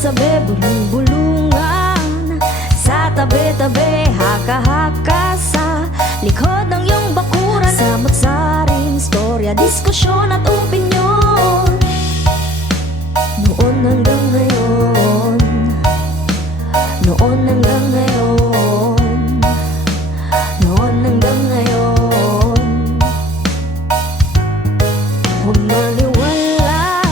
sabi-sabi, bulong-bulungan. Sa tabi-tabi, haka-haka sa likod ng iyong bakuran. Samot-saring istorya, diskusyon at opinyon. Noon hanggang ngayon, noon hanggang ngayon, noon hanggang ngayon. Huwag maniwala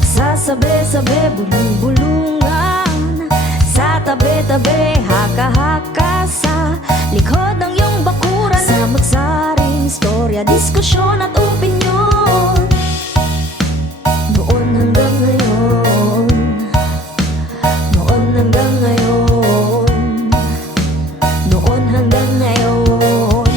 sa sabi-sabi, bulong-bulungan. Sa tabi-tabi, haka-haka sa likod ng iyong bakuran. Samot-saring istorya, diskusyon at opinyon. Noon hanggang ngayon, noon hanggang ngayon, noon hanggang ngayon.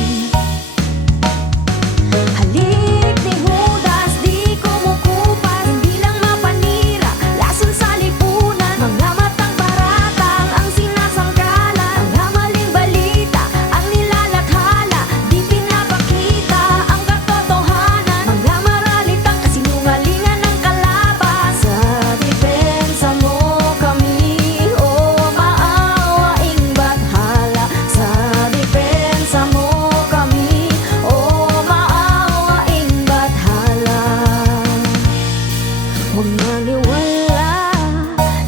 Halik ni Judas, di kumukupas, hindi lang mapanira, lason sa lipunan. Mga matang paratang ang sinasangkalan, mga maling balita ang nilalathala, di pinapakita ang katotohanan. Mga maralitang kasinungalingan ng kalaban. Sa depensa mo kami, o maawaing bathala. Sa depensa mo kami, o maawaing bathala. Huwag maniwala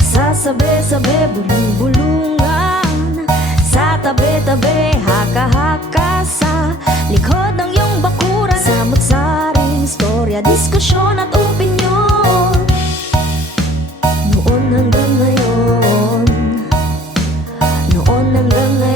sa sabi-sabi, bulong-bulungan. Sa tabi-tabi, haka-haka sa likod ng iyong bakuran. Samot-saring istorya, diskusyon at opinyon. Noon hanggang ngayon, noon hanggang ngayon.